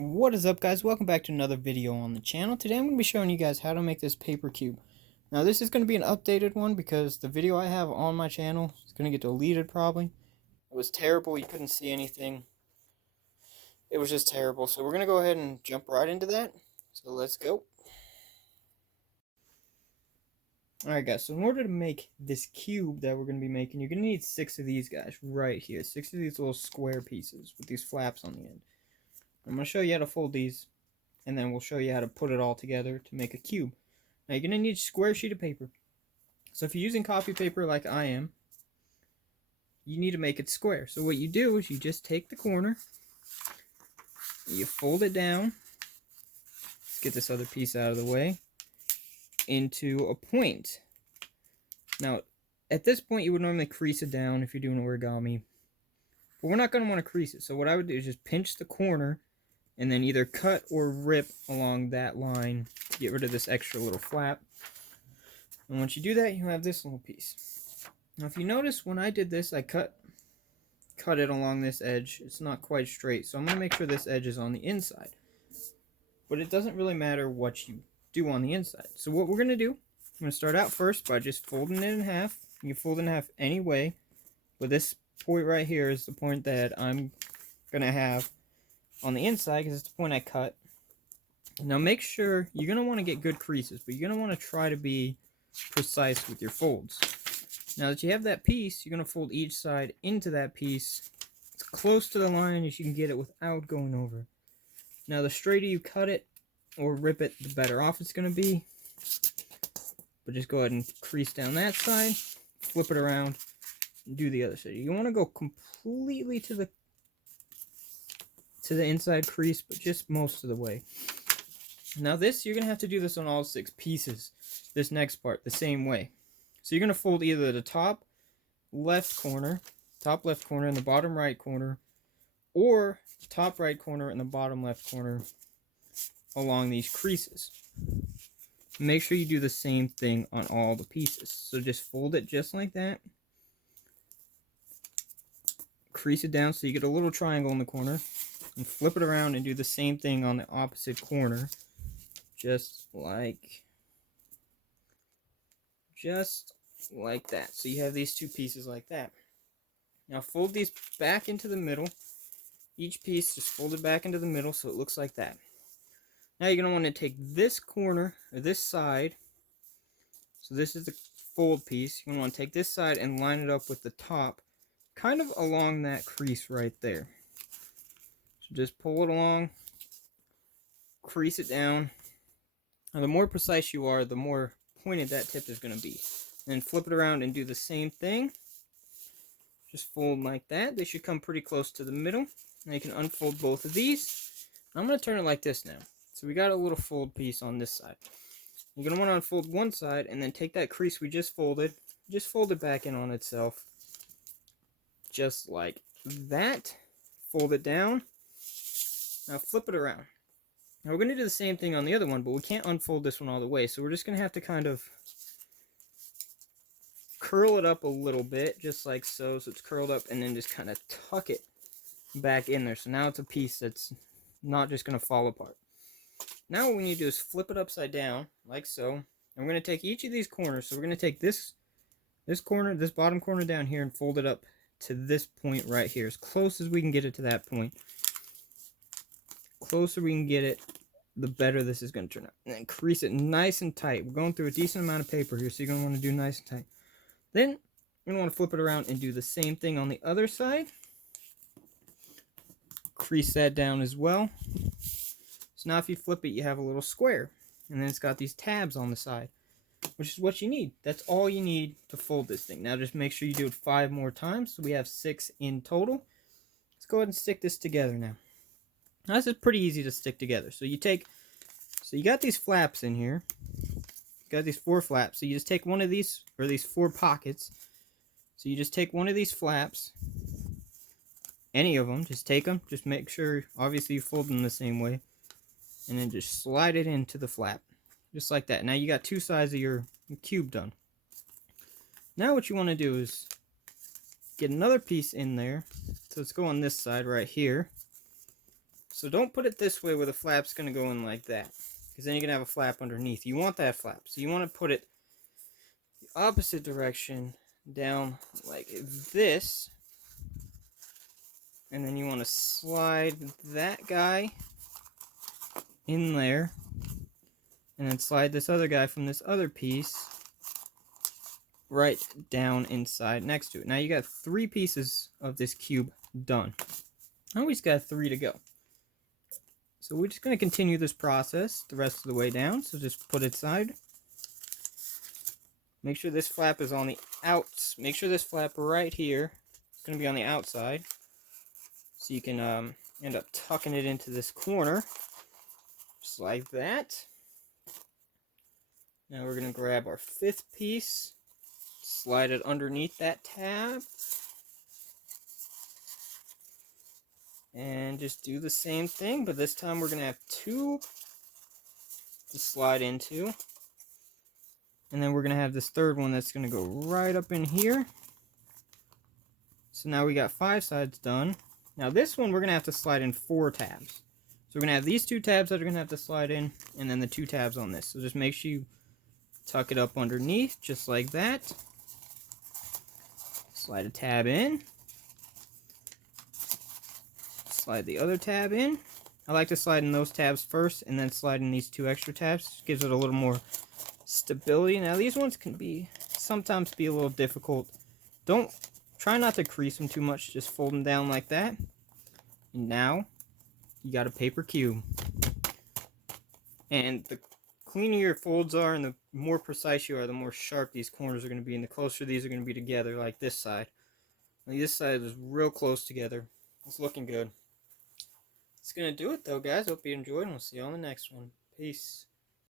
What is up, guys? Welcome back to another video on the channel. Today I'm going to be showing you guys how to make this paper cube. Now this is going to be an updated one because the video I have on my channel is going to get deleted probably. It was terrible, you couldn't see anything. It was just terrible, so we're going to go ahead and jump right into that. So let's go. Alright guys, so in order to make this cube that we're going to be making, you're going to need 6 of these guys right here. 6 of these little square pieces with these flaps on the end. I'm going to show you how to fold these, and then we'll show you how to put it all together to make a cube. Now you're going to need a square sheet of paper. So if you're using copy paper like I am, you need to make it square. So what you do is you just take the corner, you fold it down, let's get this other piece out of the way, into a point. Now at this point you would normally crease it down if you're doing origami, but we're not going to want to crease it. So what I would do is just pinch the corner and then either cut or rip along that line to get rid of this extra little flap. And once you do that, you have this little piece. Now if you notice, when I did this, I cut it along this edge. It's not quite straight, so I'm going to make sure this edge is on the inside. But it doesn't really matter what you do on the inside. So what we're going to do, I'm going to start out first by just folding it in half. You can fold it in half any way, but this point right here is the point that I'm going to have on the inside because it's the point I cut. Now make sure, you're going to want to get good creases, but you're going to want to try to be precise with your folds. Now that you have that piece, you're going to fold each side into that piece as close to the line as you can get it without going over. Now the straighter you cut it or rip it, the better off it's going to be. But just go ahead and crease down that side, flip it around, and do the other side. You want to go completely to the inside crease, but just most of the way. Now this, you're going to have to do this on all 6 pieces, this next part, the same way. So you're going to fold either the top left corner and the bottom right corner, or the top right corner and the bottom left corner along these creases. Make sure you do the same thing on all the pieces. So just fold it just like that. Crease it down so you get a little triangle in the corner. And flip it around and do the same thing on the opposite corner. Just like that. So you have these 2 pieces like that. Now fold these back into the middle. Each piece just fold it back into the middle so it looks like that. Now you're going to want to take this corner, or this side, so this is the fold piece. You're going to want to take this side and line it up with the top, kind of along that crease right there. So just pull it along, crease it down. Now the more precise you are, the more pointed that tip is going to be. Then flip it around and do the same thing. Just fold like that. They should come pretty close to the middle. Now you can unfold both of these. I'm going to turn it like this now. So we got a little fold piece on this side. You're going to want to unfold one side and then take that crease we just fold it back in on itself. Just like that. Fold it down. Now flip it around. Now we're going to do the same thing on the other one, but we can't unfold this one all the way. So we're just going to have to kind of curl it up a little bit, just like so. So it's curled up, and then just kind of tuck it back in there. So now it's a piece that's not just going to fall apart. Now what we need to do is flip it upside down, like so. And we're going to take each of these corners. So we're going to take this corner, this bottom corner down here, and fold it up to this point right here, as close as we can get it to that point. Closer we can get it, the better this is going to turn out. And then crease it nice and tight. We're going through a decent amount of paper here, so you're going to want to do nice and tight. Then you're going to want to flip it around and do the same thing on the other side. Crease that down as well. So now if you flip it, you have a little square. And then it's got these tabs on the side, which is what you need. That's all you need to fold this thing. Now just make sure you do it 5 more times, so we have 6 in total. Let's go ahead and stick this together now. Now this is pretty easy to stick together. So you got these flaps in here. You got these 4 flaps. So you just take one of these, or these 4 pockets. So you just take one of these flaps, any of them, just take them. Just make sure, obviously, you fold them the same way. And then just slide it into the flap. Just like that. Now you got 2 sides of your cube done. Now what you want to do is get another piece in there. So let's go on this side right here. So don't put it this way where the flap's going to go in like that, because then you're going to have a flap underneath. You want that flap. So you want to put it the opposite direction down like this. And then you want to slide that guy in there. And then slide this other guy from this other piece right down inside next to it. Now you got 3 pieces of this cube done. Now we just got 3 to go. So we're just going to continue this process the rest of the way down. So just put it aside. Make sure this flap is on the outs. Make sure this flap right here is going to be on the outside. So you can end up tucking it into this corner. Just like that. Now we're going to grab our 5th piece. Slide it underneath that tab. And just do the same thing, but this time we're going to have 2 to slide into. And then we're going to have this third one that's going to go right up in here. So now we got 5 sides done. Now this one we're going to have to slide in 4 tabs. So we're going to have these 2 tabs that are going to have to slide in, and then the 2 tabs on this. So just make sure you tuck it up underneath, just like that. Slide a tab in. Slide the other tab in. I like to slide in those tabs first and then slide in these 2 extra tabs. Gives it a little more stability. Now these ones can sometimes be a little difficult. Try not to crease them too much. Just fold them down like that. And now you got a paper cube. And the cleaner your folds are and the more precise you are, the more sharp these corners are going to be, and the closer these are going to be together, like this side. Like this side is real close together. It's looking good. That's going to do it though, guys. Hope you enjoyed, and we'll see you on the next one. Peace.